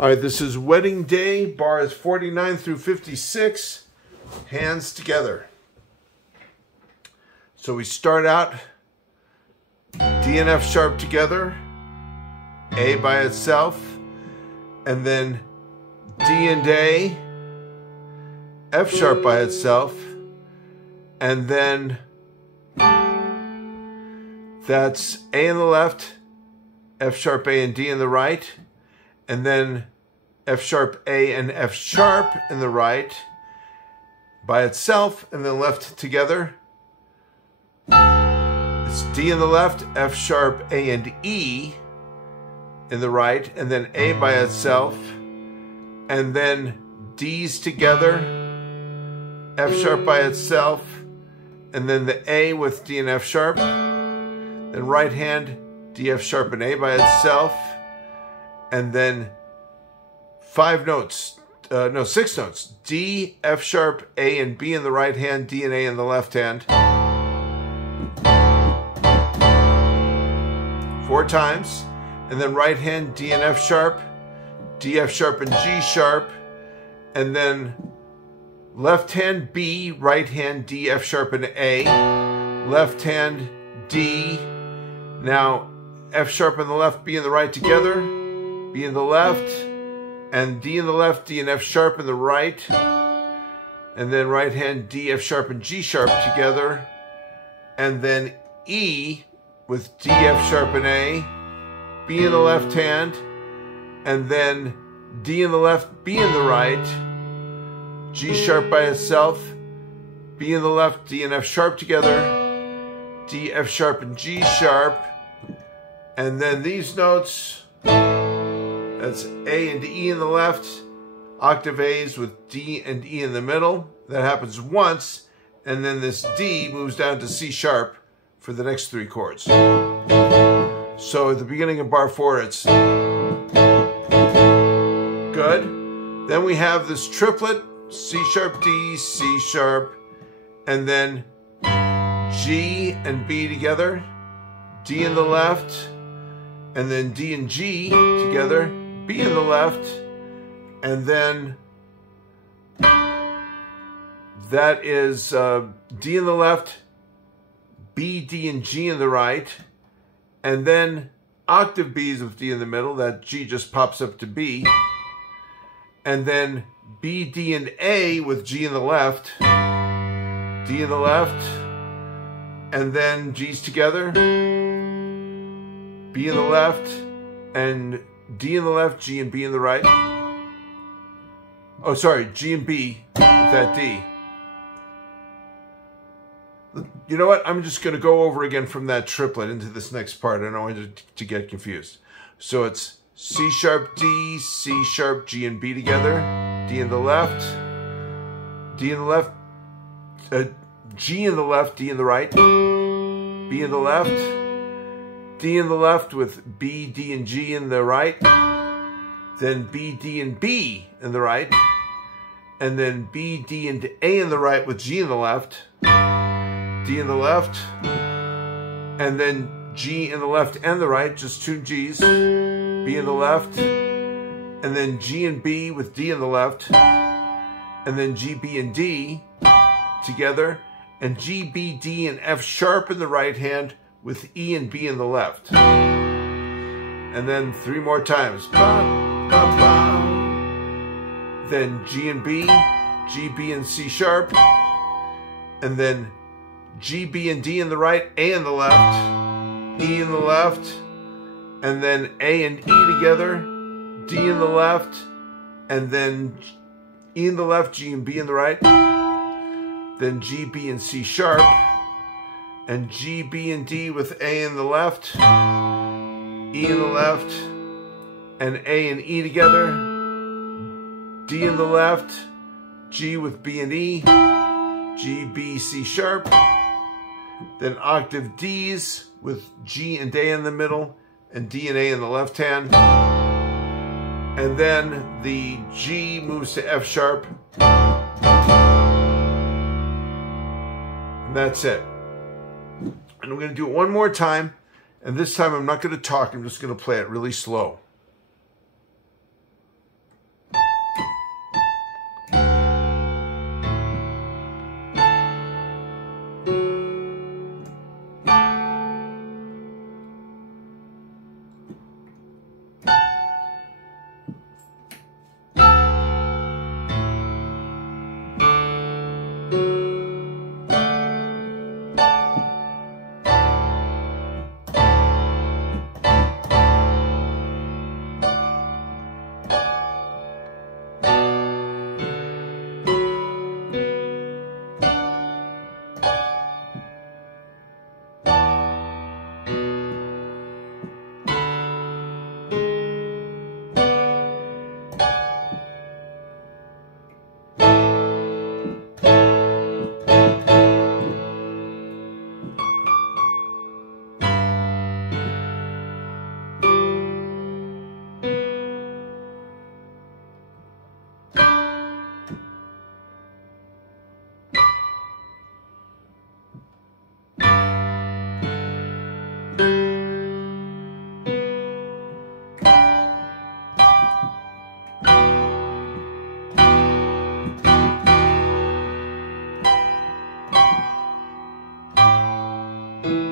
All right, this is Wedding Day, bars 49 through 56, hands together. So we start out D and F sharp together, A by itself, and then D and A, F sharp by itself, and then that's A in the left, F sharp, A, and D in the right, and then F sharp, A, and F sharp in the right by itself, and then left together. It's D in the left, F sharp, A, and E in the right, and then A by itself, and then D's together, F sharp by itself, and then the A with D and F sharp, then right hand, D, F sharp, and A by itself, and then six notes, D, F sharp, A, and B in the right hand, D and A in the left hand. 4 times, and then right hand, D and F sharp, D, F sharp, and G sharp, and then left hand, B, right hand, D, F sharp, and A, left hand, D, now F sharp in the left, B in the right together, B in the left, and D in the left, D and F sharp in the right, and then right hand, D, F sharp, and G sharp together, and then E with D, F sharp, and A, B in the left hand, and then D in the left, B in the right, G sharp by itself, B in the left, D and F sharp together, D, F sharp, and G sharp, and then these notes, that's A and E in the left, octave A's with D and E in the middle. That happens once, and then this D moves down to C sharp for the next 3 chords. So at the beginning of bar 4, it's good. Then we have this triplet, C sharp, D, C sharp, and then G and B together, D in the left, and then D and G together, B in the left, and then that is D in the left, B, D, and G in the right, and then octave B's with D in the middle, that G just pops up to B, and then B, D, and A with G in the left, D in the left, and then G's together, B in the left, and D in the left, G and B in the right. Oh, sorry, G and B with that D. You know what? I'm just going to go over again from that triplet into this next part. I don't want you to get confused. So it's C sharp, D, C sharp, G and B together, D in the left, D in the left, G in the left, D in the right, B in the left, D in the left with B, D, and G in the right, then B, D, and B in the right, and then B, D, and A in the right with G in the left, D in the left, and then G in the left and the right, just 2 G's, B in the left, and then G and B with D in the left, and then G, B, and D together, and G, B, D, and F sharp in the right hand with E and B in the left. And then 3 more times. Ba, ba, ba. Then G and B, G, B, and C sharp, and then G, B, and D in the right, A in the left, E in the left, and then A and E together, D in the left, and then E in the left, G and B in the right, then G, B, and C sharp, and G, B, and D with A in the left, E in the left, and A and E together, D in the left, G with B and E, G, B, C sharp, then octave D's with G and A in the middle, and D and A in the left hand, and then the G moves to F sharp, and that's it. And I'm going to do it one more time, and this time I'm not going to talk, I'm just going to play it really slow. you.